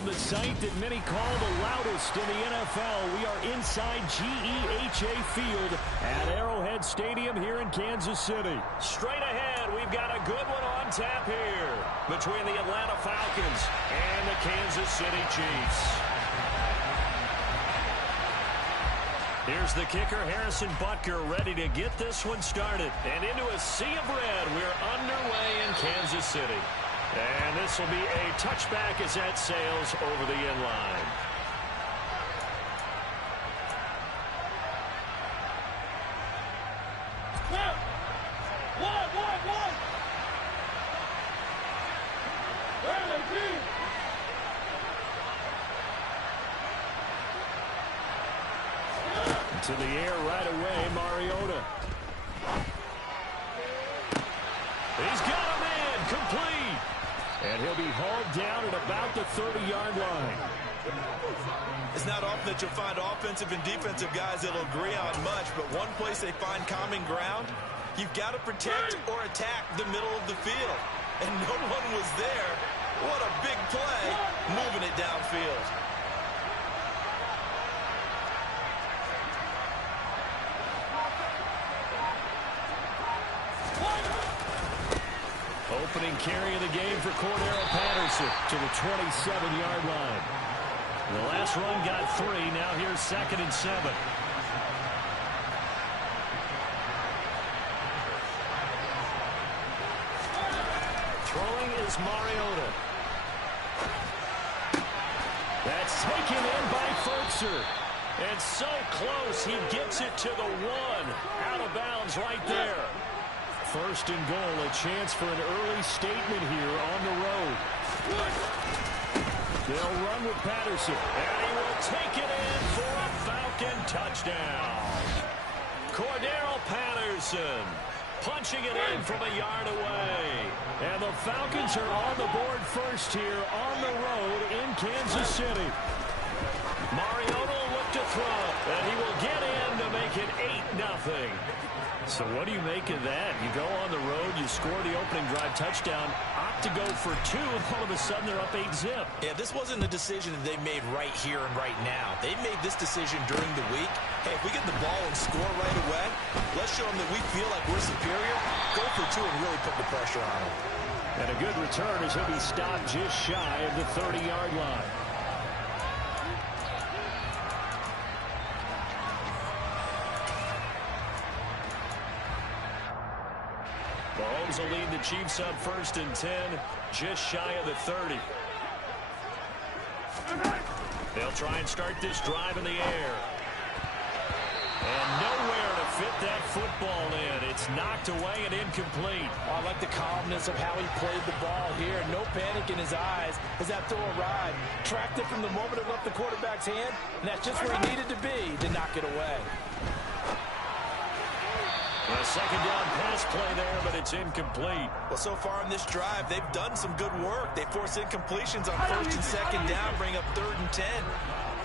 From the site that many call the loudest in the NFL, we are inside GEHA Field at Arrowhead Stadium here in Kansas City. Straight ahead, we've got a good one on tap here between the Atlanta Falcons and the Kansas City Chiefs. Here's the kicker, Harrison Butker, ready to get this one started. And into a sea of red, we're underway in Kansas City. And this will be a touchback as that sails over the end line. To the air right away, Mariota. He's got a man, complete. And he'll be hauled down at about the 30-yard line. It's not often that you'll find offensive and defensive guys that'll agree on much, but one place they find common ground, you've got to protect or attack the middle of the field. And no one was there. What a big play, moving it downfield. Opening carry of the game for Cordero Patterson to the 27-yard line. The last run got 3. Now here's 2nd and 7. Throwing is Mariota. That's taken in by Furtzer. And so close, he gets it to the 1. Out of bounds right there. 1st and goal, a chance for an early statement here on the road. They'll run with Patterson, and he will take it in for a Falcon touchdown. Cordero Patterson punching it in from a yard away. And the Falcons are on the board first here on the road in Kansas City. Mariota will look to throw, and he will get in to make it 8-0. So what do you make of that? You go on the road, you score the opening drive touchdown, opt to go for 2, and all of a sudden they're up 8-zip. Yeah, this wasn't a decision that they made right here and right now. They made this decision during the week. Hey, if we get the ball and score right away, let's show them that we feel like we're superior. Go for 2 and really put the pressure on them. And a good return as he'll be stopped just shy of the 30-yard line. Mahomes will lead the Chiefs up 1st and 10, just shy of the 30. They'll try and start this drive in the air. And nowhere to fit that football in. It's knocked away and incomplete. Oh, I like the calmness of how he played the ball here. No panic in his eyes as that throw arrived. Tracked it from the moment it left the quarterback's hand, and that's just where he needed to be to knock it away. A 2nd down pass play there, but it's incomplete. Well, so far in this drive, they've done some good work. They force incompletions on 1st and 2nd down, bring up 3rd and 10.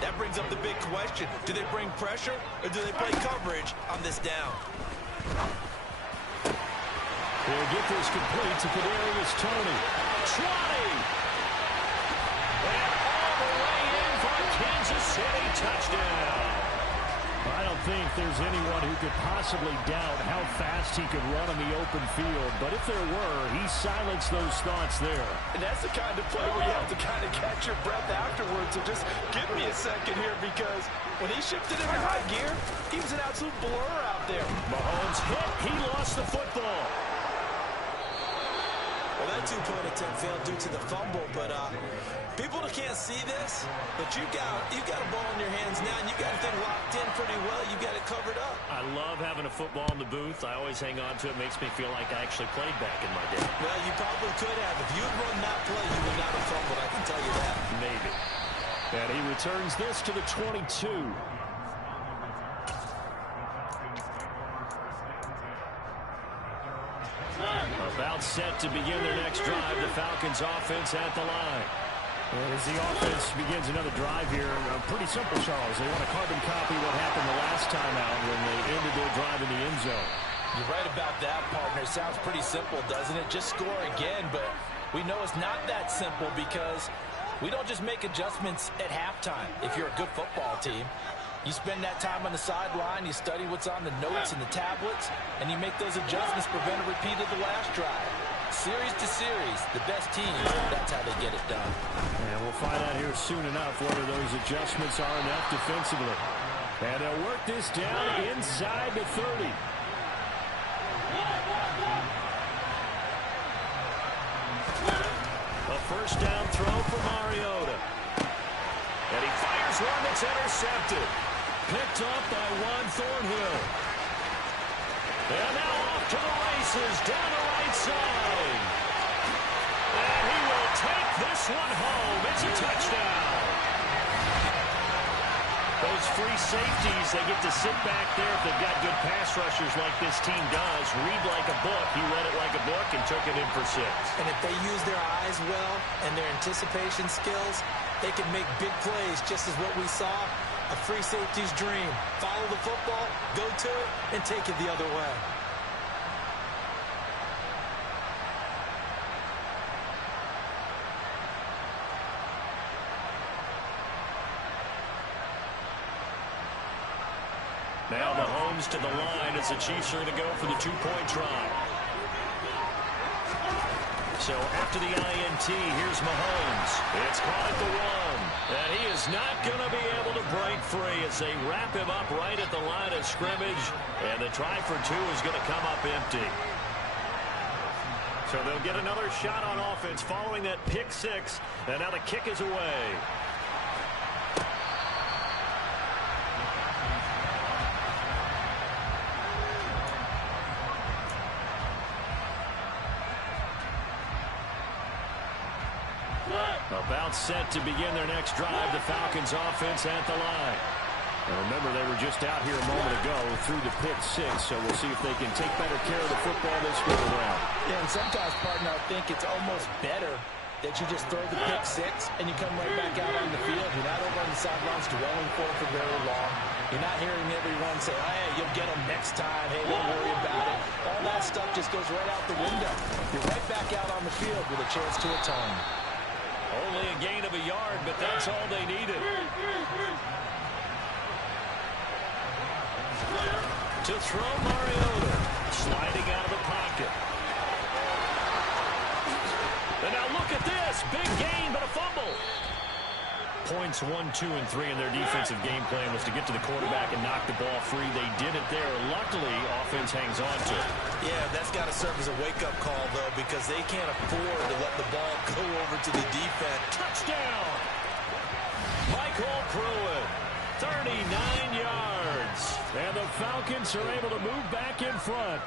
That brings up the big question. Do they bring pressure, or do they play coverage on this down? They'll get this complete to Kadarius Toney. 20! And all the way in for a Kansas City touchdown. I don't think there's anyone who could possibly doubt how fast he could run on the open field. But if there were, he silenced those thoughts there. And that's the kind of play where you have to kind of catch your breath afterwards. So just give me a second here, because when he shifted into high gear, he was an absolute blur out there. Mahomes hit. He lost the football. Well, that 2-point attempt failed due to the fumble, but people can't see this, but you got a ball in your hands now, and you got everything locked in pretty well. You got it covered up. I love having a football in the booth. I always hang on to it. Makes me feel like I actually played back in my day. Well, you probably could have. If you had run that play, you would not have fumbled, I can tell you that. Maybe. And he returns this to the 22. About set to begin their next drive. The Falcons offense at the line. And as the offense begins another drive here, pretty simple, Charles. They want to carbon copy what happened the last time out when they ended their drive in the end zone. You're right about that, partner. Sounds pretty simple, doesn't it? Just score again, but we know it's not that simple, because We don't just make adjustments at halftime if you're a good football team. You spend that time on the sideline, you study what's on the notes and the tablets, and you make those adjustments, prevent a repeat of the last drive. Series to series, the best teams, that's how they get it done. And we'll find out here soon enough whether those adjustments are enough defensively. And they'll work this down inside the 30. A first down throw for Mariota. And he fires one that's intercepted. Picked up by Juan Thornhill. And now off to the races down the right side. And he will take this one home. It's a touchdown. Those free safeties, they get to sit back there if they've got good pass rushers like this team does. Read like a book. He read it like a book and took it in for 6. And if they use their eyes well and their anticipation skills, they can make big plays, just as what we saw. A free safety's dream. Follow the football, go to it, and take it the other way. Now Mahomes to the line as the Chiefs are going to go for the 2-point try. So after the INT, here's Mahomes. It's caught at the 1. And he is not going to be able to break free as they wrap him up right at the line of scrimmage. And the try for 2 is going to come up empty. So they'll get another shot on offense following that pick 6. And now the kick is away. About set to begin their next drive, the Falcons offense at the line. And remember, they were just out here a moment ago through the pick 6, so we'll see if they can take better care of the football this go around. Yeah, and sometimes, partner, I think it's almost better that you just throw the pick 6 and you come right back out on the field. You're not over on the sidelines dwelling for very long. You're not hearing everyone say, oh, hey, you'll get them next time. Hey, don't worry about it. All that stuff just goes right out the window. You're right back out on the field with a chance to atone. Only a gain of a yard, but that's all they needed. To throw Mariota, sliding out of the pocket. And now look at this, big gain, but a fumble. Points 1, 2, and 3 in their defensive game plan was to get to the quarterback and knock the ball free. They did it there. Luckily, offense hangs on to it. Yeah, that's got to serve as a wake-up call, though, because they can't afford to let the ball go over to the defense. Touchdown! Michael Pruitt, 39 yards. And the Falcons are able to move back in front.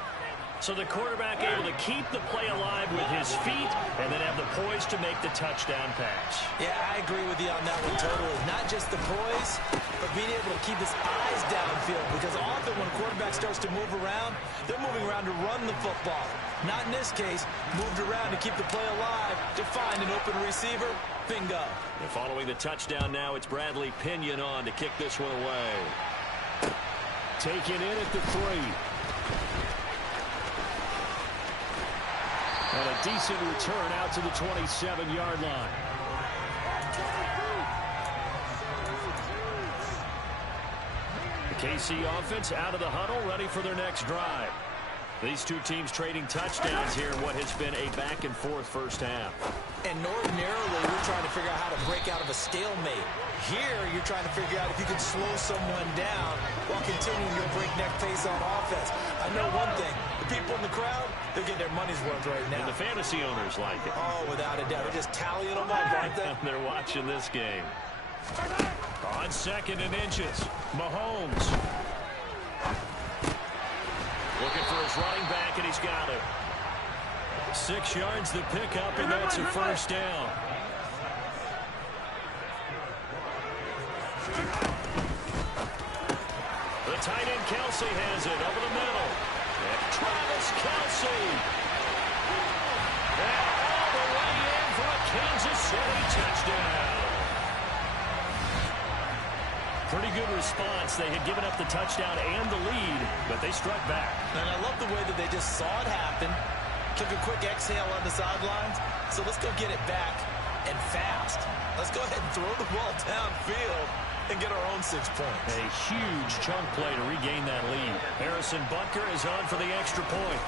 So the quarterback able to keep the play alive with his feet and then have the poise to make the touchdown pass. Yeah, I agree with you on that one totally. Not just the poise, but being able to keep his eyes downfield. Because often when a quarterback starts to move around, they're moving around to run the football. Not in this case. Moved around to keep the play alive, to find an open receiver. Bingo. And following the touchdown now, it's Bradley Pinion on to kick this one away. Taken in at the 3. And a decent return out to the 27-yard line. The KC offense out of the huddle, ready for their next drive. These two teams trading touchdowns here in what has been a back-and-forth first half. And ordinarily, we're trying to figure out how to break out of a stalemate. Here, you're trying to figure out if you can slow someone down while continuing your breakneck pace on offense. I know one thing. The people in the crowd, they're getting their money's worth right now. And the fantasy owners like it. Oh, without a doubt. They're just tallying them up, aren't they? They're watching this game. On 2nd and inches, Mahomes. Looking for his running back, and he's got it. 6 yards to pick up, and that's a first down. The tight end, Kelsey, has it over the middle. And Travis Kelsey. And all the way in for a Kansas City touchdown. Pretty good response. They had given up the touchdown and the lead, but they struck back. And I love the way that they just saw it happen, took a quick exhale on the sidelines. So let's go get it back and fast. Let's go ahead and throw the ball downfield and get our own 6 points. A huge chunk play to regain that lead. Harrison Butker is on for the extra point.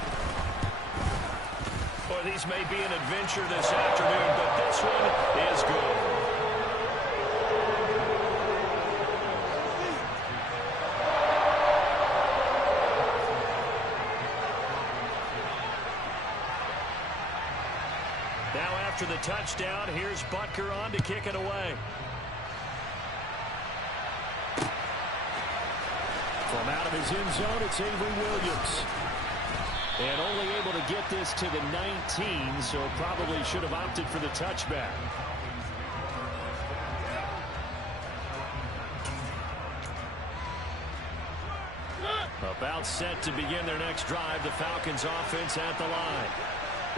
Boy, these may be an adventure this afternoon, but this one is good. Now after the touchdown, here's Butker on to kick it away. From out of his end zone, it's Avery Williams. And only able to get this to the 19, so probably should have opted for the touchback. About set to begin their next drive, the Falcons offense at the line.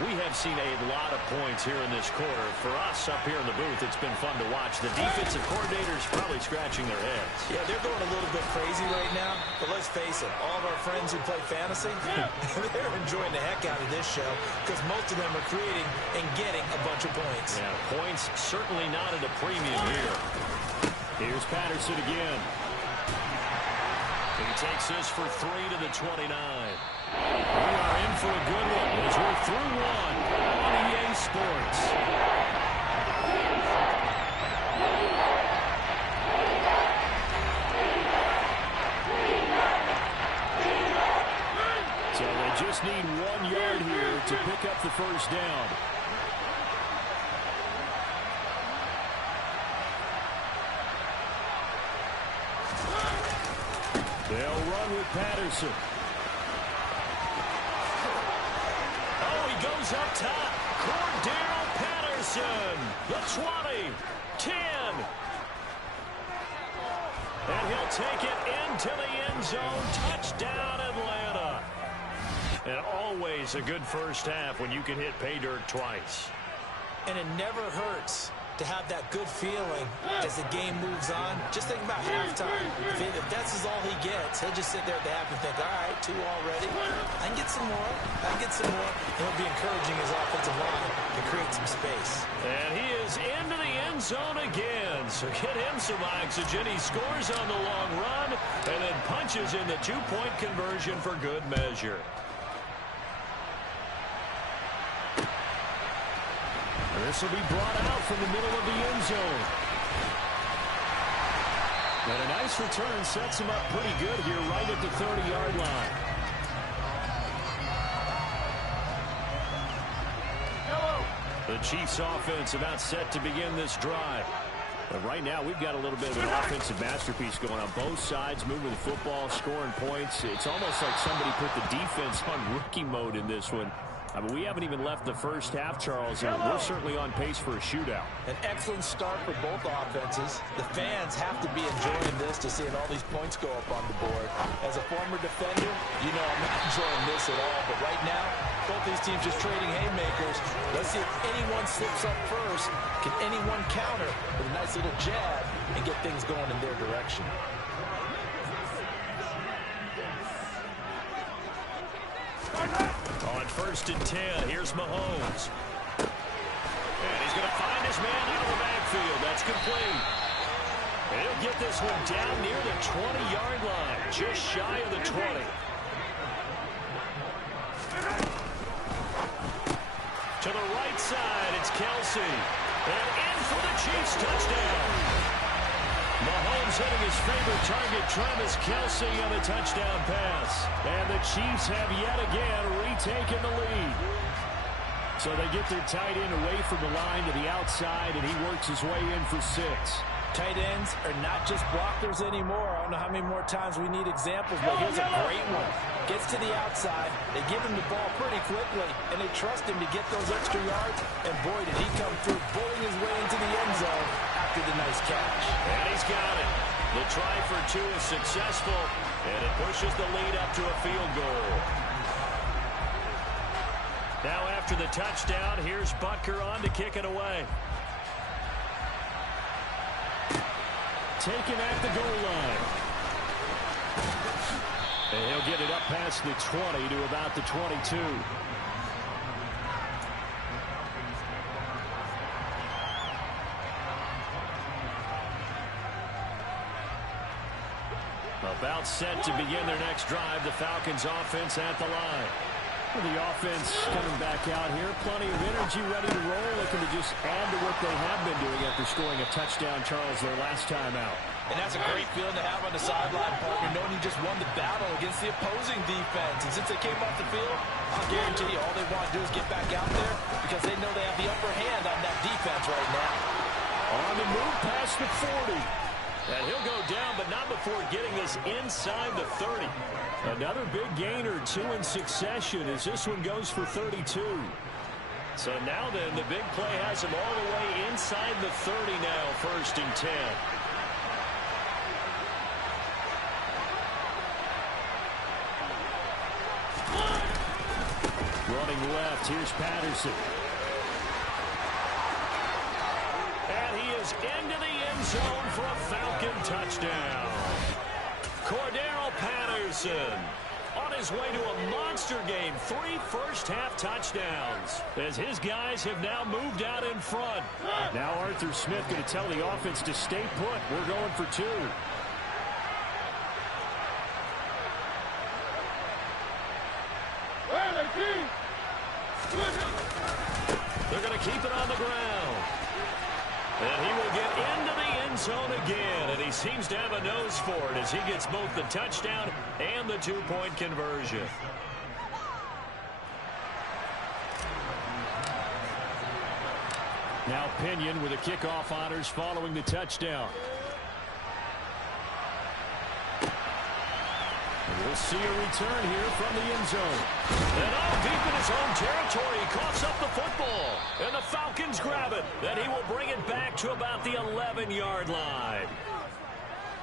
We have seen a lot of points here in this quarter. For us up here in the booth, it's been fun to watch. The defensive coordinators probably scratching their heads. Yeah, they're going a little bit crazy right now. But let's face it, all of our friends who play fantasy, they're enjoying the heck out of this show because most of them are creating and getting a bunch of points. Yeah, points certainly not at a premium here. Here's Patterson again. He takes this for 3 to the 29. We are in for a good one as we're through one on EA Sports. So they just need 1 yard here to pick up the first down. They'll run with Patterson. Goes up top. Cordero Patterson. The 20. 10. And he'll take it into the end zone. Touchdown, Atlanta. And always a good first half when you can hit pay dirt twice. And it never hurts to have that good feeling as the game moves on. Just think about halftime. If that's all he gets, he'll just sit there at the half and think, all right, 2 already. I can get some more. I can get some more. And he'll be encouraging his offensive line to create some space. And he is into the end zone again. So get him some oxygen. He scores on the long run and then punches in the 2-point conversion for good measure. This will be brought out from the middle of the end zone. And a nice return sets him up pretty good here right at the 30-yard line. The Chiefs offense about set to begin this drive. But right now we've got a little bit of an offensive masterpiece going on both sides, moving the football, scoring points. It's almost like somebody put the defense on rookie mode in this one. I mean, we haven't even left the first half, Charles, and we're certainly on pace for a shootout. An excellent start for both offenses. The fans have to be enjoying this to seeing all these points go up on the board. As a former defender, you know I'm not enjoying this at all. But right now, both these teams just trading haymakers. Let's see if anyone slips up first. Can anyone counter with a nice little jab and get things going in their direction? On 1st and 10, here's Mahomes. And he's going to find his man out of the backfield. That's complete. And he'll get this one down near the 20-yard line, just shy of the 20. To the right side, it's Kelsey. And in for the Chiefs touchdown. Mahomes hitting his favorite target, Travis Kelsey, on the touchdown pass. And the Chiefs have yet again retaken the lead. So they get their tight end away from the line to the outside, and he works his way in for 6. Tight ends are not just blockers anymore. I don't know how many more times we need examples, but here's a great one. Gets to the outside, they give him the ball pretty quickly, and they trust him to get those extra yards. And boy, did he come through, bullying his way into the end zone after the nice catch. And he's got it. The try for 2 is successful, and it pushes the lead up to a field goal. Now after the touchdown, here's Butker on to kick it away. Taken at the goal line. And he'll get it up past the 20 to about the 22. timeout set to begin their next drive. The Falcons offense at the line. Well, the offense coming back out here. Plenty of energy, ready to roll. Looking to just add to what they have been doing after scoring a touchdown, Charles, their last time out. And that's a great feeling to have on the sideline, partner, knowing you just won the battle against the opposing defense. And since they came off the field, I'll guarantee you all they want to do is get back out there because they know they have the upper hand on that defense right now. On the move past the 40. And he'll go down, but not before getting this inside the 30. Another big gain or two in succession as this one goes for 32. So now then, the big play has him all the way inside the 30 now, 1st and 10. Running left, here's Patterson. And he is into the end zone for a Falcon touchdown. Cordero Patterson on his way to a monster game. 3 first-half touchdowns as his guys have now moved out in front. Now Arthur Smith going to tell the offense to stay put. We're going for 2. They're going to keep it on the ground. And he will get into the end zone again, and he seems to have a nose for it as he gets both the touchdown and the 2-point conversion. Now Pinion with the kickoff honors following the touchdown. We'll see a return here from the end zone. And all deep in his own territory, he coughs up the football. And the Falcons grab it. Then he will bring it back to about the 11-yard line.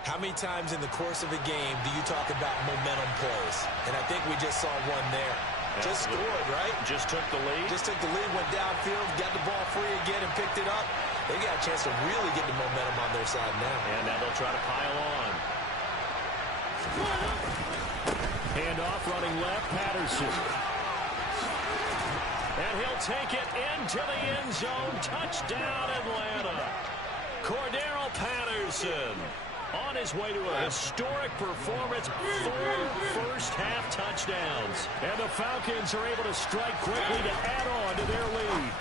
How many times in the course of a game do you talk about momentum plays? And I think we just saw one there. Just scored, right? Just took the lead. Just took the lead, went downfield, got the ball free again and picked it up. They got a chance to really get the momentum on their side now. And now they'll try to pile on. Handoff running left, Patterson. And he'll take it into the end zone. Touchdown, Atlanta. Cordero Patterson on his way to a historic performance. 4 first-half touchdowns. And the Falcons are able to strike quickly to add on to their lead.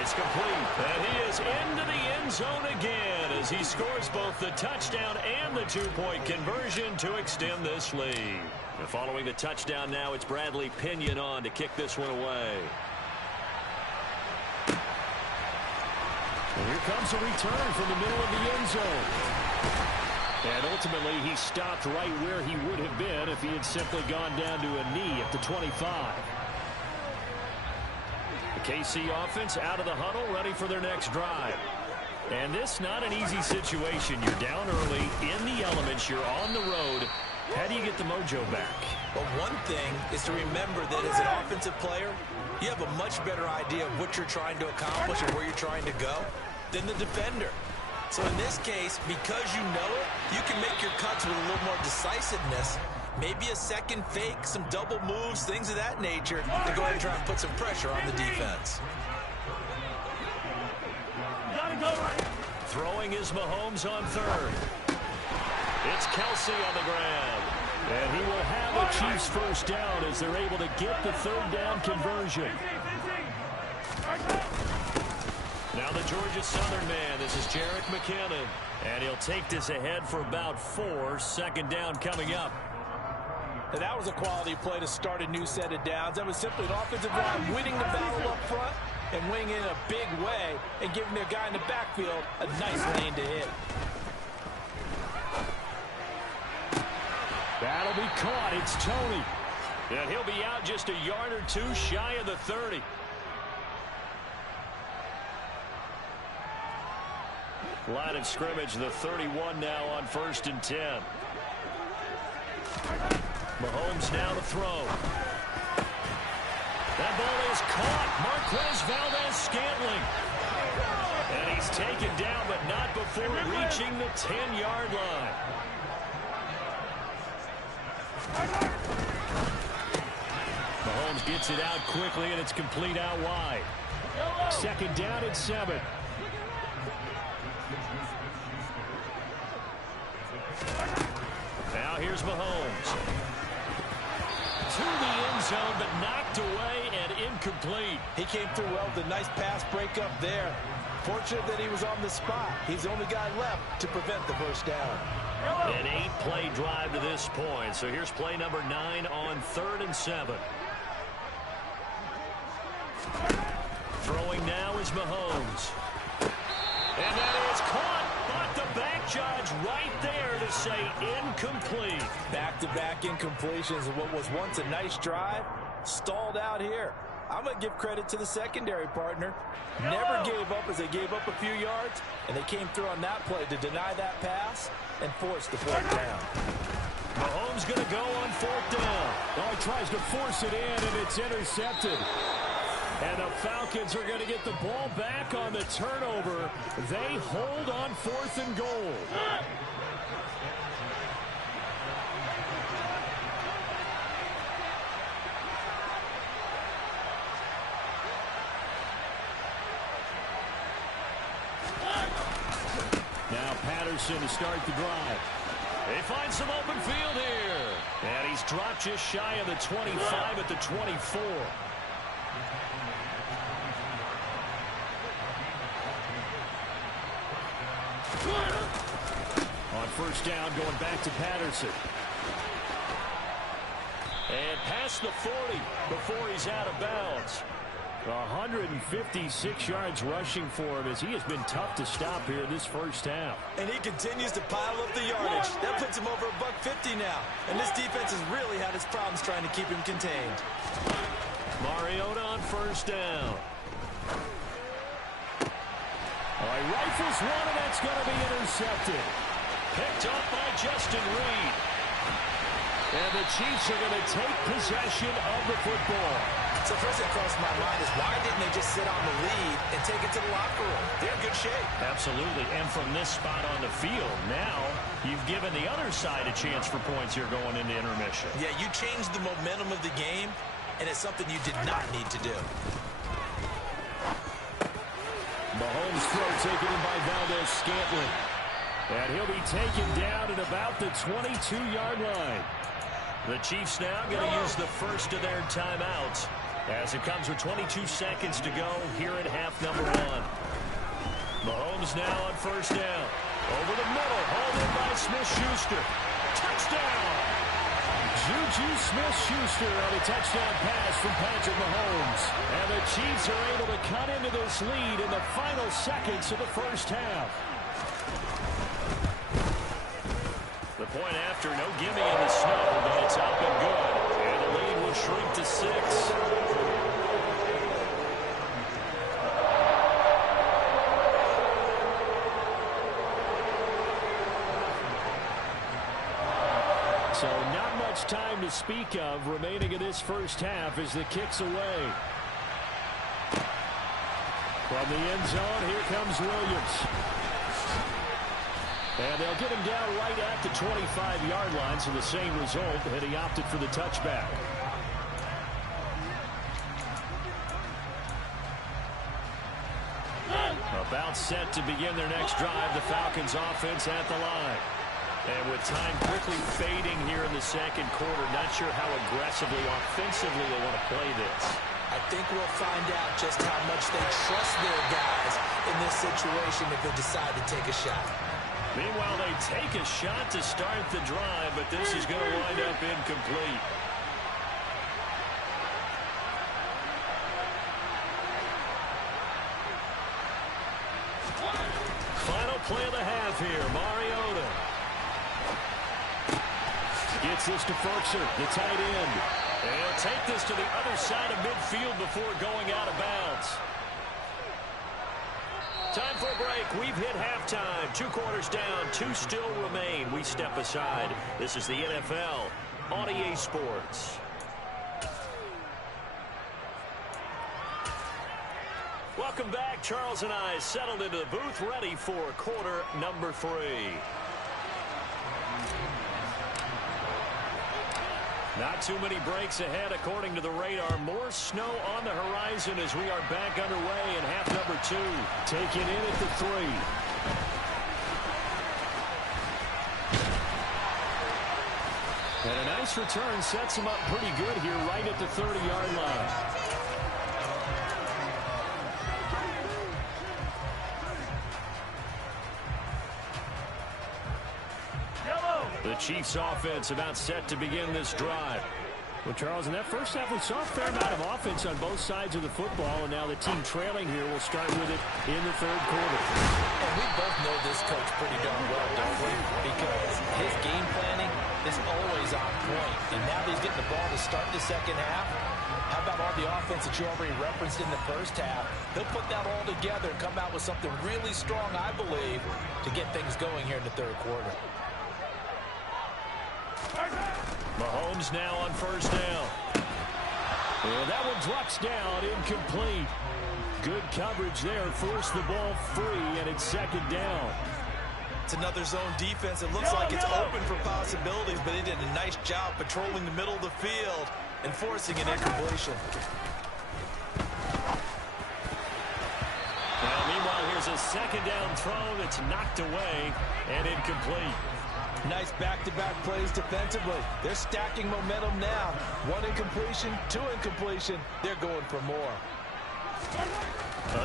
It's complete. And he is into the end zone again as he scores both the touchdown and the 2-point conversion to extend this lead. And following the touchdown now, it's Bradley Pinion on to kick this one away. And here comes a return from the middle of the end zone. And ultimately, he stopped right where he would have been if he had simply gone down to a knee at the 25. The KC offense out of the huddle, ready for their next drive. And this not an easy situation. You're down early, in the elements, you're on the road. How do you get the mojo back? Well, one thing is to remember that as an offensive player, you have a much better idea of what you're trying to accomplish and where you're trying to go than the defender. So in this case, because you know it, you can make your cuts with a little more decisiveness. Maybe a second fake, some double moves, things of that nature, to go ahead and try and put some pressure on the defense. Throwing is Mahomes on 3rd. It's Kelsey on the ground. And he will have a Chiefs first down as they're able to get the 3rd down conversion. Now the Georgia Southern man. This is Jerick McKinnon. And he'll take this ahead for about 4. 2nd down coming up. And that was a quality play to start a new set of downs. That was simply an offensive line winning the battle up front and winning in a big way and giving their guy in the backfield a nice lane to hit. That'll be caught. It's Tony. And he'll be out just a yard or 2 shy of the 30. Line of scrimmage, the 31 now on 1st and 10. Mahomes now to throw. That ball is caught. Marquez Valdez-Scantling. And he's taken down, but not before reaching the 10-yard line. Mahomes gets it out quickly, and it's complete out wide. 2nd down and 7. Now here's Mahomes. To the end zone, but knocked away and incomplete. He came through well with a nice pass breakup there. Fortunate that he was on the spot. He's the only guy left to prevent the first down. An 8-play drive to this point. So here's play number 9 on 3rd and 7. Throwing now is Mahomes. And that is caught, but the back judge right there to say incomplete. Back-to-back incompletions of what was once a nice drive, stalled out here. I'm going to give credit to the secondary partner. Never gave up as they gave up a few yards, and they came through on that play to deny that pass and force the fourth down. Mahomes going to go on 4th down. Oh, he tries to force it in, and it's intercepted. And the Falcons are going to get the ball back on the turnover. They hold on 4th and goal. Now Patterson to start the drive. They find some open field here. And he's dropped just shy of the 25 at the 24. On 1st down, going back to Patterson. And past the 40 before he's out of bounds. 156 yards rushing for him as he has been tough to stop here in this first half. And he continues to pile up the yardage. That puts him over $150 now. And this defense has really had its problems trying to keep him contained. Mariota on 1st down. All right, rifles one, and that's going to be intercepted. Picked up by Justin Reed. And the Chiefs are going to take possession of the football. So first thing crossed my mind is why didn't they just sit on the lead and take it to the locker room? They're in good shape. Absolutely. And from this spot on the field, now you've given the other side a chance for points here going into intermission. Yeah, you changed the momentum of the game, and it's something you did not need to do. Mahomes throw taken in by Valdez-Scantling. And he'll be taken down at about the 22-yard line. The Chiefs now going to use the first of their timeouts as it comes with 22 seconds to go here at half number 1. Mahomes now on 1st down. Over the middle, hauled in by Smith-Schuster. Touchdown! Juju Smith-Schuster on a touchdown pass from Patrick Mahomes. And the Chiefs are able to cut into this lead in the final seconds of the first half. The point after, no gimme in the snow, but it's up and good. And the lead will shrink to 6. So not much time to speak of remaining in this first half as the kick's away. From the end zone, here comes Williams. And they'll get him down right at the 25-yard line, so the same result, and he opted for the touchback. About set to begin their next drive, the Falcons offense at the line. And with time quickly fading here in the second quarter, not sure how aggressively, offensively they want to play this. I think we'll find out just how much they trust their guys in this situation if they decide to take a shot. Meanwhile, they take a shot to start the drive, but this is going to wind up incomplete. Final play of the half here, Mariota. Gets this to Ferkser, the tight end. And he'll take this to the other side of midfield before going out of bounds. Time for a break. We've hit halftime. 2 quarters down. 2 still remain. We step aside. This is the NFL on EA Sports. Welcome back. Charles and I settled into the booth, ready for quarter number 3. Not too many breaks ahead according to the radar. More snow on the horizon as we are back underway in half number 2. Taken in at the 3. And a nice return sets him up pretty good here right at the 30-yard line. The Chiefs offense about set to begin this drive. Well, Charles, in that first half, we saw a fair amount of offense on both sides of the football, and now the team trailing here will start with it in the third quarter. And we both know this coach pretty darn well, don't we? Because his game planning is always on point. And now that he's getting the ball to start the second half, how about all the offense that you already referenced in the first half? He'll put that all together and come out with something really strong, I believe, to get things going here in the third quarter. Mahomes now on first down. Well, that one drops down, incomplete. Good coverage there, forced the ball free, and it's second down. It's another zone defense. It looks like it's open for possibilities, but they did a nice job patrolling the middle of the field and forcing an incompletion. Now, meanwhile, here's a second down throw that's knocked away and incomplete. Nice back-to-back plays defensively. They're stacking momentum now. One incompletion, two incompletion. They're going for more.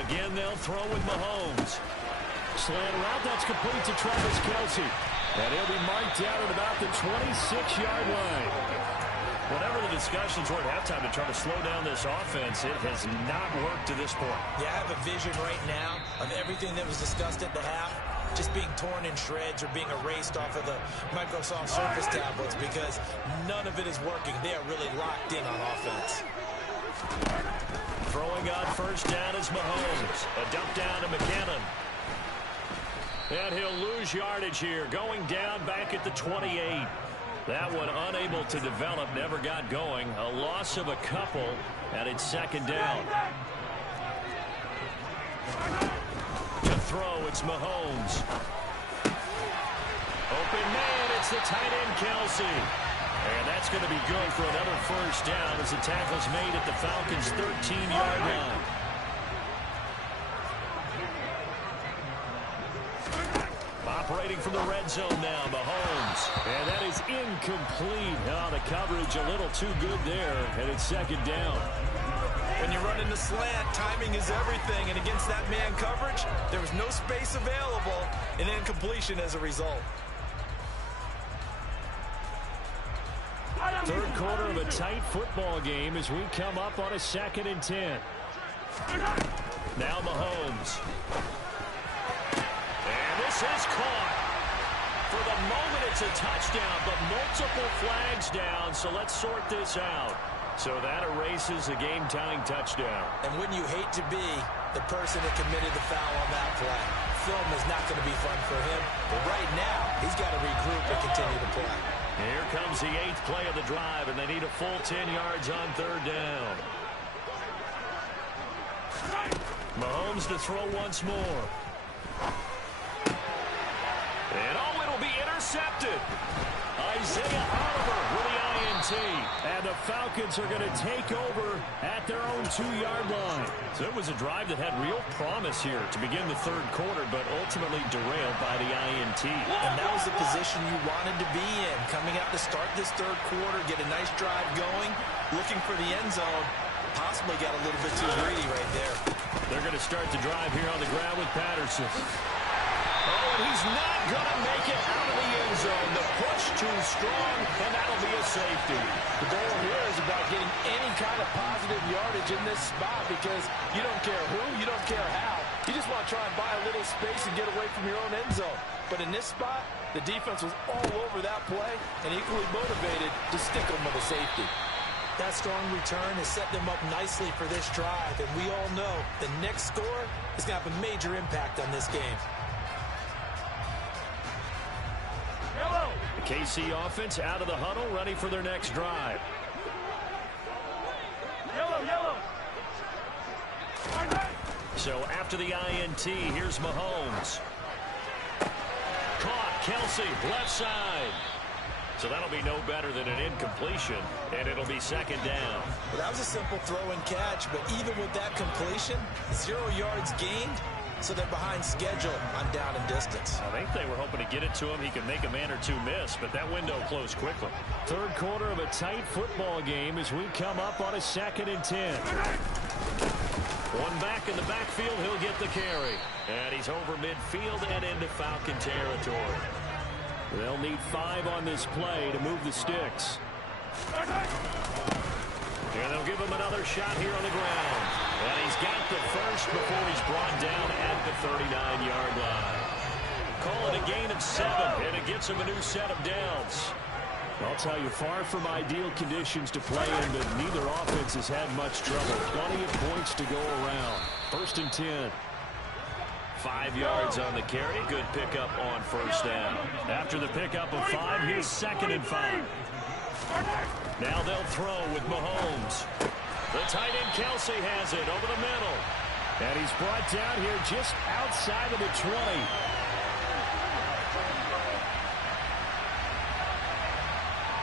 Again, they'll throw with Mahomes. Slant route, that's complete to Travis Kelce. And he'll be marked down at about the 26-yard line. Whatever the discussions were at halftime to try to slow down this offense, it has not worked to this point. Yeah, I have a vision right now of everything that was discussed at the half just being torn in shreds or being erased off of the Microsoft Surface tablets because none of it is working. They are really locked in on offense. Throwing on first down is Mahomes. A dump down to McKinnon. And he'll lose yardage here, going down back at the 28. That one unable to develop, never got going. A loss of a couple, and it's second down. To throw, it's Mahomes. Open man, it's the tight end, Kelce. And that's going to be good for another first down as the tackle's made at the Falcons' 13-yard line. Operating from the red zone now, Mahomes. And that is incomplete. Oh, the coverage a little too good there, and it's second down. When you run in the slant, timing is everything. And against that man coverage, there was no space available, and incompletion as a result. Third quarter of a tight football game as we come up on a 2nd and 10. Now Mahomes. And this is caught. For the moment, it's a touchdown, but multiple flags down, so let's sort this out. So that erases a game-tying touchdown. And wouldn't you hate to be the person that committed the foul on that play? Film is not going to be fun for him, but right now, he's got to regroup and continue to play. Here comes the 8th play of the drive, and they need a full 10 yards on third down. Mahomes to throw once more. And oh, it'll be intercepted. Isaiah Oliver with the INT. And the Falcons are going to take over at their own 2-yard line. So it was a drive that had real promise here to begin the third quarter, but ultimately derailed by the INT. And that was the position you wanted to be in. Coming out to start this third quarter, get a nice drive going, looking for the end zone. Possibly got a little bit too greedy right there. They're going to start the drive here on the ground with Patterson. Oh, and he's not going to make it out of the end zone. The push too strong, and that'll be a safety. The goal here is about getting any kind of positive yardage in this spot because you don't care who, you don't care how. You just want to try and buy a little space and get away from your own end zone. But in this spot, the defense was all over that play and equally motivated to stick them with a safety. That strong return has set them up nicely for this drive, and we all know the next score is going to have a major impact on this game. The KC offense out of the huddle, ready for their next drive. So after the INT, here's Mahomes. Caught, Kelce, left side. So that'll be no better than an incompletion, and it'll be second down. Well, that was a simple throw and catch, but even with that completion, 0 yards gained, so they're behind schedule on down and distance. I think they were hoping to get it to him. He could make a man or two miss, but that window closed quickly. Third quarter of a tight football game as we come up on a 2nd and 10. One back in the backfield, he'll get the carry. And he's over midfield and into Falcon territory. They'll need 5 on this play to move the sticks. And they'll give him another shot here on the ground. And he's got the first before he's brought down at the 39-yard line. Call it a gain of 7, and it gets him a new set of downs. I'll tell you, far from ideal conditions to play in, but neither offense has had much trouble. Plenty of points to go around. 1st and 10. 5 yards on the carry. Good pickup on first down. After the pickup of 5, here's 2nd and 5. Now they'll throw with Mahomes. The tight end Kelsey has it over the middle. And he's brought down here just outside of the 20.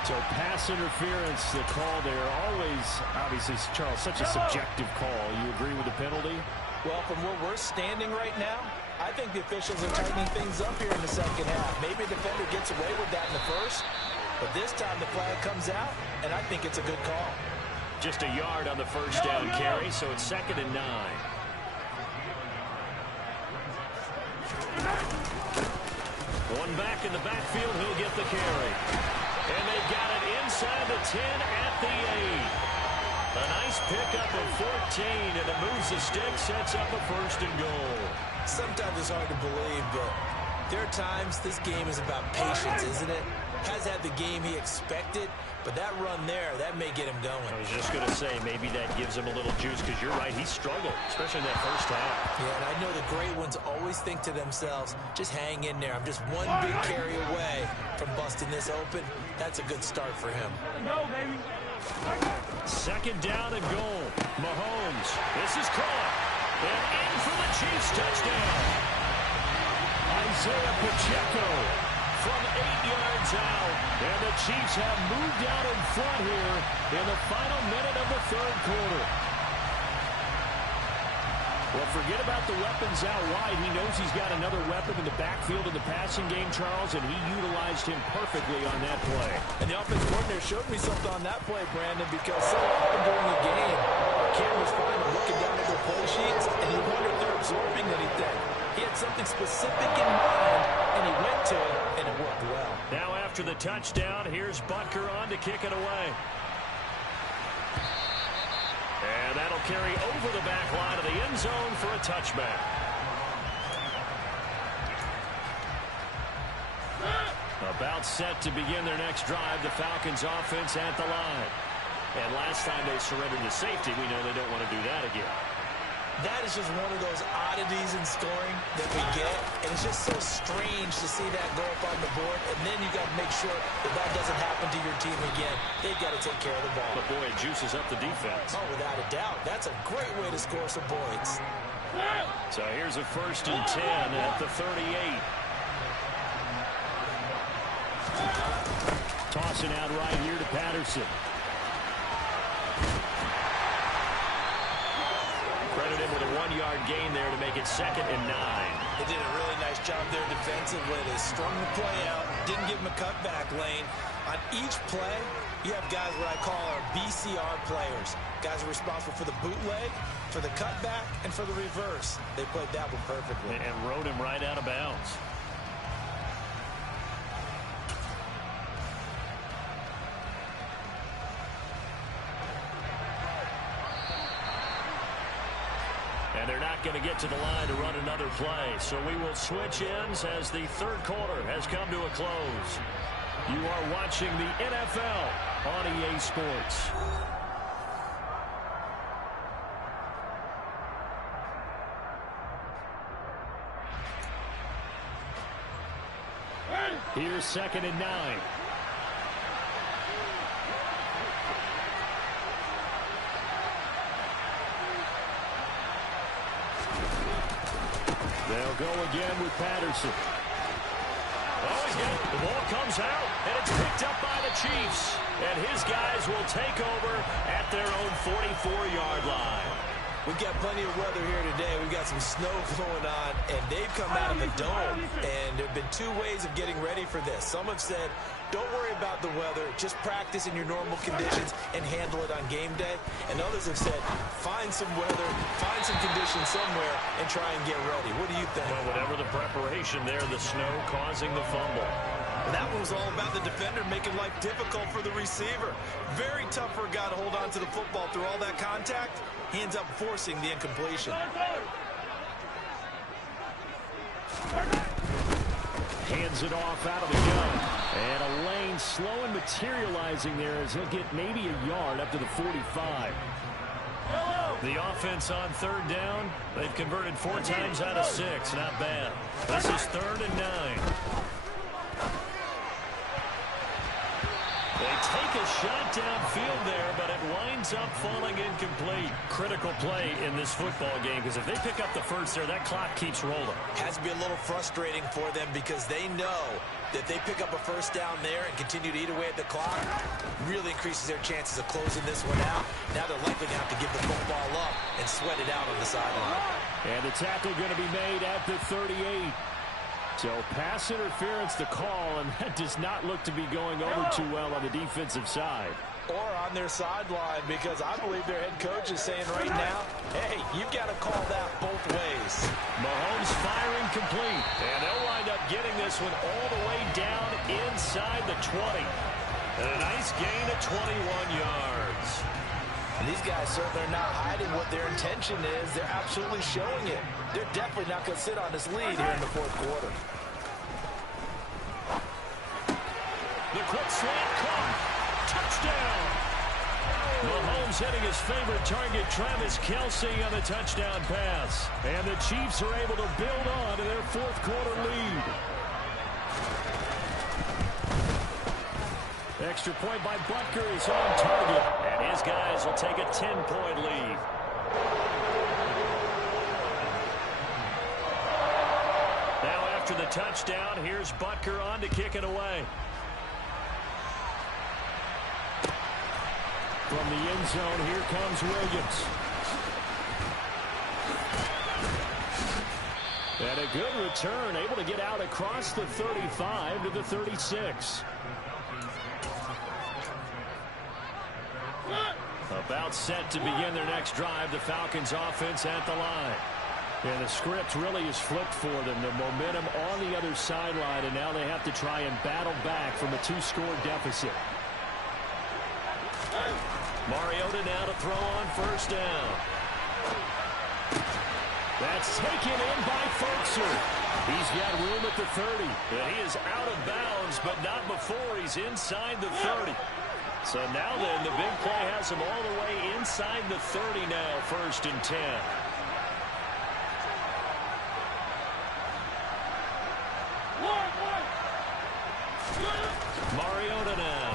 So pass interference, the call there. Always, obviously, Charles, such a subjective call. You agree with the penalty? Well, from where we're standing right now, I think the officials are tightening things up here in the second half. Maybe the defender gets away with that in the first, but this time the flag comes out, and I think it's a good call. Just a yard on the first down carry, so it's 2nd and 9. One back in the backfield, he'll get the carry. And they've got it inside the 10 at the 8. A nice pickup of 14, and it moves the stick, sets up a 1st and goal. Sometimes it's hard to believe, but there are times this game is about patience, isn't it? Has had the game he expected, but that run there, that may get him going. I was just going to say, maybe that gives him a little juice, because you're right, he struggled, especially in that first half. Yeah, and I know the great ones always think to themselves, just hang in there. I'm just one big carry away from busting this open. That's a good start for him. Go, baby. 2nd down and goal. Mahomes. This is caught. And in for the Chiefs touchdown. Isaiah Pacheco from 8 yards out. And the Chiefs have moved out in front here in the final minute of the 3rd quarter. Well, forget about the weapons out wide. He knows he's got another weapon in the backfield in the passing game, Charles, and he utilized him perfectly on that play. And the offensive coordinator showed me something on that play, Brandon, because so often during the game, our cameras find him looking down at their play sheets, and you wonder if they're absorbing anything. He had something specific in mind, and he went to it, and it worked well. Now after the touchdown, here's Butker on to kick it away. And that'll carry over the back line of the end zone for a touchback. About set to begin their next drive, the Falcons offense at the line. And last time they surrendered to safety, we know they don't want to do that again. That is just one of those oddities in scoring that we get, and it's just so strange to see that go up on the board, and then you got to make sure that that doesn't happen to your team again. They've got to take care of the ball. But boy, it juices up the defense. Oh, without a doubt. That's a great way to score some points. So here's a 1st and 10 at the 38. Tossing out right here to Patterson. Credit him with a 1-yard gain there to make it 2nd and 9. They did a really nice job there defensively. They strung the play out, didn't give him a cutback lane. On each play, you have guys what I call our BCR players. Guys are responsible for the bootleg, for the cutback, and for the reverse. They played that one perfectly. And rode him right out of bounds. And they're not going to get to the line to run another play. So we will switch ends as the 3rd quarter has come to a close. You are watching the NFL on EA Sports. Here's 2nd and 9. They'll go again with Patterson. Oh, he's got it. The ball comes out, and it's picked up by the Chiefs. And his guys will take over at their own 44-yard line. We've got plenty of weather here today. We've got some snow going on, and they've come out of the dome. And there have been two ways of getting ready for this. Some have said, don't worry about the weather. Just practice in your normal conditions and handle it on game day. And others have said, find some weather, find some conditions somewhere, and try and get ready. What do you think? Well, whatever the preparation there, the snow causing the fumble. And that one was all about the defender making life difficult for the receiver. Very tough for a guy to hold on to the football through all that contact. He ends up forcing the incompletion. Hands it off out of the gun. And a lane slow and materializing there as he'll get maybe a yard up to the 45. The offense on third down. They've converted 4 times out of 6. Not bad. This is 3rd and 9. They take a shot downfield there, but it winds up falling incomplete. Critical play in this football game, because if they pick up the first there, that clock keeps rolling. Has to be a little frustrating for them because they know that they pick up a first down there and continue to eat away at the clock, really increases their chances of closing this one out. Now they're likely going to have to give the football up and sweat it out on the sideline. And the tackle going to be made at the 38. So pass interference to call, and that does not look to be going over too well on the defensive side. Or on their sideline, because I believe their head coach is saying right now, hey, you've got to call that both ways. Mahomes firing complete, and they'll wind up getting this one all the way down inside the 20. And a nice gain of 21 yards. And these guys certainly are not hiding what their intention is. They're absolutely showing it. They're definitely not going to sit on this lead here in the fourth quarter. The quick slant caught. Touchdown. Mahomes hitting his favorite target, Travis Kelce, on the touchdown pass. And the Chiefs are able to build on to their fourth quarter lead. Extra point by Butker is on target. And his guys will take a 10-point lead. Now after the touchdown, here's Butker on to kick it away. From the end zone, here comes Williams. And a good return, able to get out across the 35 to the 36. About set to begin their next drive, the Falcons offense at the line. And the script really is flipped for them. The momentum on the other sideline, and now they have to try and battle back from a 2-score deficit. Mariota now to throw on first down. That's taken in by Ferguson. He's got room at the 30. And he is out of bounds, but not before he's inside the 30. So now then, the big play has him all the way inside the 30 now, 1st and 10. Mariota now.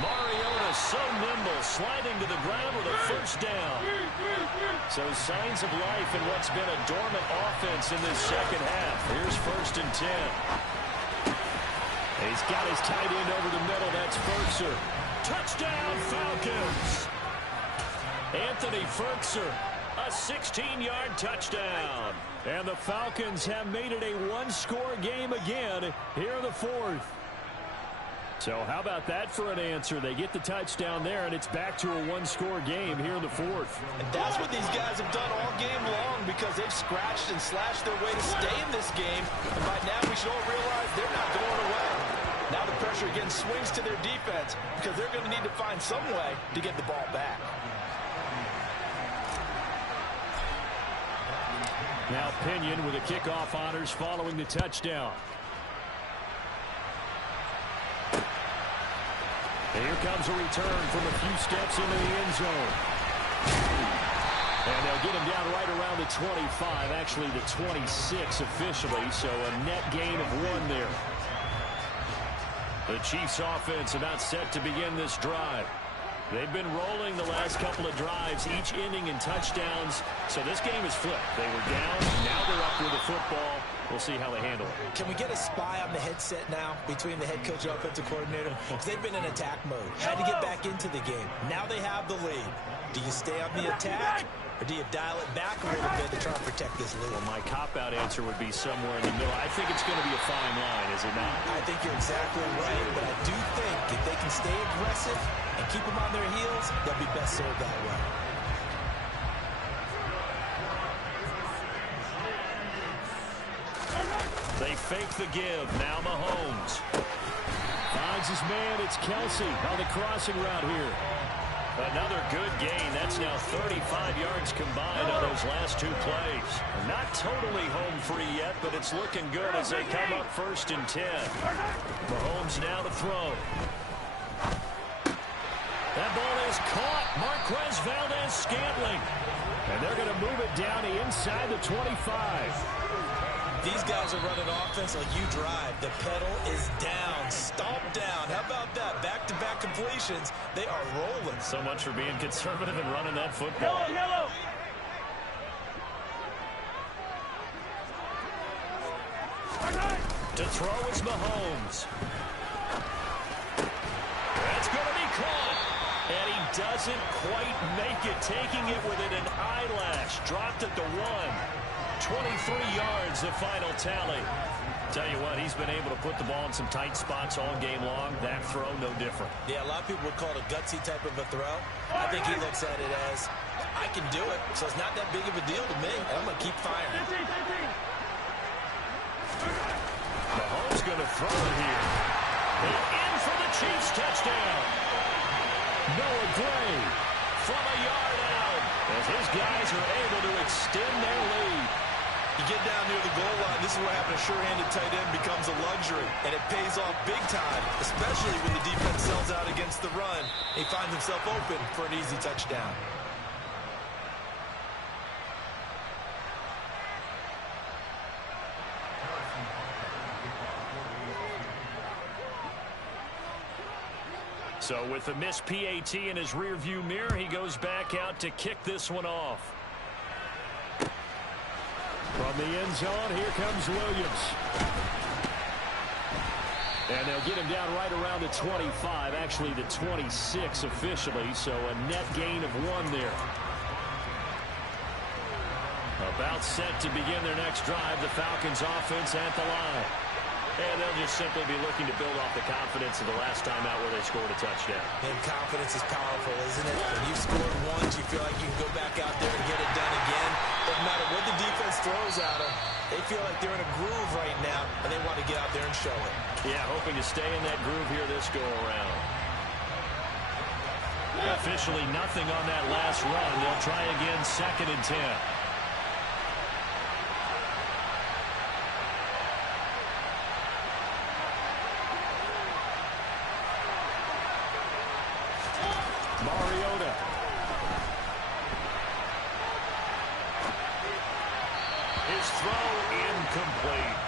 Mariota so nimble, sliding to the ground with a first down. So signs of life in what's been a dormant offense in this second half. Here's 1st and 10. He's got his tight end over the middle. That's Ferguson. Touchdown, Falcons. Anthony Ferguson, a 16-yard touchdown. And the Falcons have made it a 1-score game again here in the 4th. So how about that for an answer? They get the touchdown there, and it's back to a 1-score game here in the 4th. And that's what these guys have done all game long, because they've scratched and slashed their way to stay in this game. And by now we should all realize they're not going away. Now the pressure again swings to their defense, because they're going to need to find some way to get the ball back. Now Pinion with the kickoff honors following the touchdown. And here comes a return from a few steps into the end zone. And they'll get him down right around the 25, actually the 26 officially, so a net gain of 1 there. The Chiefs offense about set to begin this drive. They've been rolling the last couple of drives, each ending in touchdowns. So this game is flipped. They were down, now they're up with the football. We'll see how they handle it. Can we get a spy on the headset now between the head coach and offensive coordinator? Because they've been in attack mode. Had to get back into the game. Now they have the lead. Do you stay on the attack, or do you dial it back a little bit to try and protect this lead? Well, my cop-out answer would be somewhere in the middle. I think it's going to be a fine line, is it not? I think you're exactly right, but I do think if they can stay aggressive and keep them on their heels, they'll be best served that way. They fake the give. Now Mahomes. Finds his man. It's Kelsey on the crossing route here. Another good gain. That's now 35 yards combined on those last two plays. Not totally home free yet, but it's looking good as they come up 1st and 10. Mahomes now to throw. That ball is caught. Marquez Valdez-Scantling. And they're going to move it down to inside the 25. These guys are running offense like you drive. The pedal is down. Stomp down. How about that? Back-to-back completions. They are rolling. So much for being conservative and running that football. Yellow. To throw is Mahomes. That's going to be caught. And he doesn't quite make it. Taking it within an eyelash. Dropped at the 1. 23 yards, the final tally. Tell you what, he's been able to put the ball in some tight spots all game long. That throw, no different. Yeah, a lot of people would call it a gutsy type of a throw. I think he looks at it as, I can do it, so it's not that big of a deal to me, and I'm going to keep firing. Mahomes going to throw it here. And in for the Chiefs touchdown. Noah Gray from a yard out as his guys are able to extend their lead. You get down near the goal line, this is what having a sure-handed tight end becomes a luxury, and it pays off big time, especially when the defense sells out against the run. He finds himself open for an easy touchdown. So with the missed PAT in his rearview mirror, he goes back out to kick this one off. From the end zone, here comes Williams. And they'll get him down right around the 25, actually the 26 officially, so a net gain of 1 there. About set to begin their next drive, the Falcons offense at the line. And they'll just simply be looking to build off the confidence of the last time out where they scored a touchdown. And confidence is powerful, isn't it? When you've scored once, you feel like you can go back out there and get it done again. Doesn't matter what the defense throws at them. They feel like they're in a groove right now, and they want to get out there and show it. Yeah, hoping to stay in that groove here this go-around. Officially nothing on that last run. They'll try again 2nd and 10. Mariota. His throw incomplete.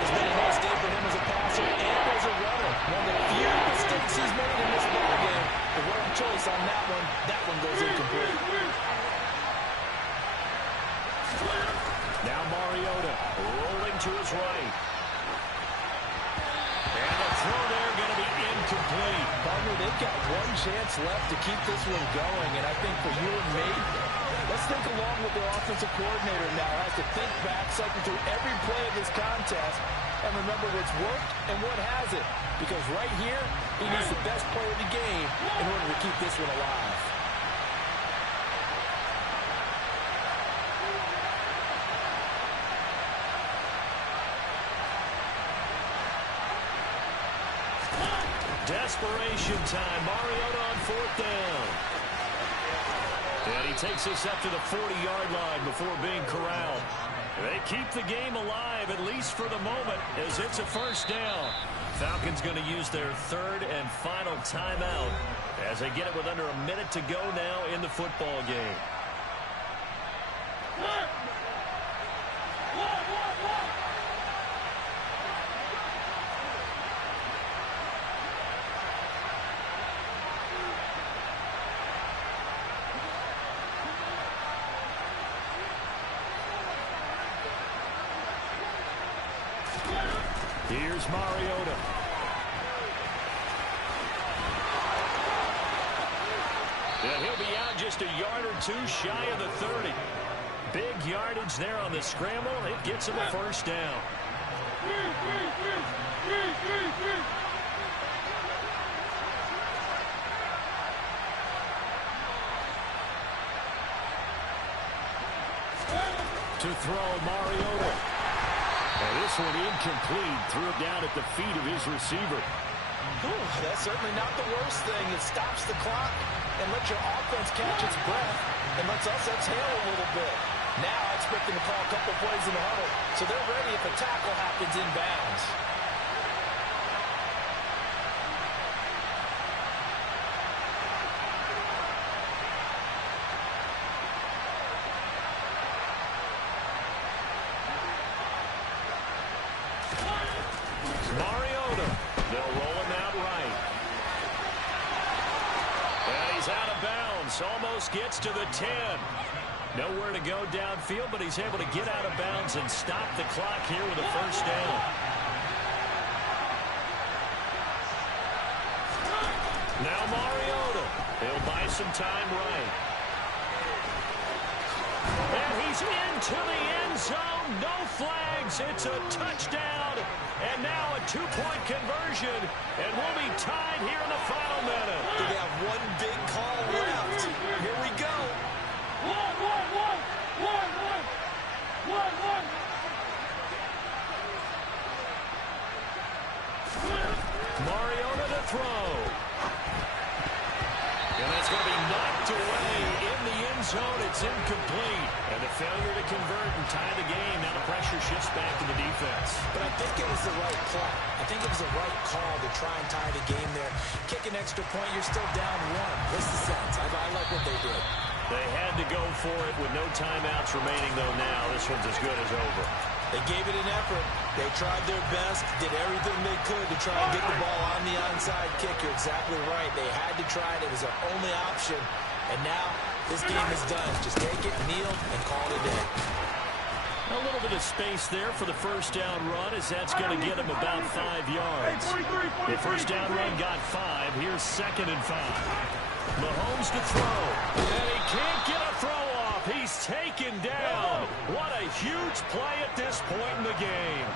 It's been a nice day for him as a passer and as a runner. One of the few mistakes he's made in this ballgame. The wrong choice on that one. That one goes incomplete. Now Mariota Rolling to his right. And the throw there going to be incomplete. Partner, they've got one chance left to keep this one going, and I think for you and me, let's think along with their offensive coordinator now. Has to think back, cycle through every play of this contest, and remember what's worked and what hasn't. Because right here, he needs the best play of the game in order to keep this one alive. Desperation time. Mariota on 4th down. And he takes us up to the 40-yard line before being corralled. They keep the game alive, at least for the moment, as it's a 1st down. Falcons going to use their 3rd and final timeout as they get it with under a minute to go now in the football game. Here's Mariota. And he'll be out just a yard or two shy of the 30. Big yardage there on the scramble. It gets him a first down. To throw, Mariota. And this one incomplete. Threw it down at the feet of his receiver. Ooh, that's certainly not the worst thing. It stops the clock and lets your offense catch its breath and lets us exhale a little bit. Now I expect them to call a couple plays in the huddle, so they're ready if a tackle happens inbounds. Mariota. They'll roll him out right. And he's out of bounds. Almost gets to the 10. Nowhere to go downfield, but he's able to get out of bounds and stop the clock here with a first down. Now Mariota. He'll buy some time right. And he's into the end zone. No flags. It's a touchdown. And now a two-point conversion. And we'll be tied here in the final minute. They have one big call left. Here we go. Mariota to throw. And that's going to be knocked away in the end zone. It's incomplete. And the failure to convert and tie the game. Now the pressure shifts back to the defense. But I think it was the right play. I think it was the right call to try and tie the game there. Kick an extra point, you're still down one. What's the sense? I like what they did. They had to go for it with no timeouts remaining, though, now. This one's as good as over. They gave it an effort. They tried their best, did everything they could to try and get the ball on the onside kick. You're exactly right. They had to try it. It was their only option. And now this game is done. Just take it, kneel, and call it a day. A little bit of space there for the first down run, as that's going to get him about 5 yards. The first down run got 5. Here's 2nd and 5. Mahomes to throw. And he can't get a throw off. He's taken down. What a huge play at this point in the game.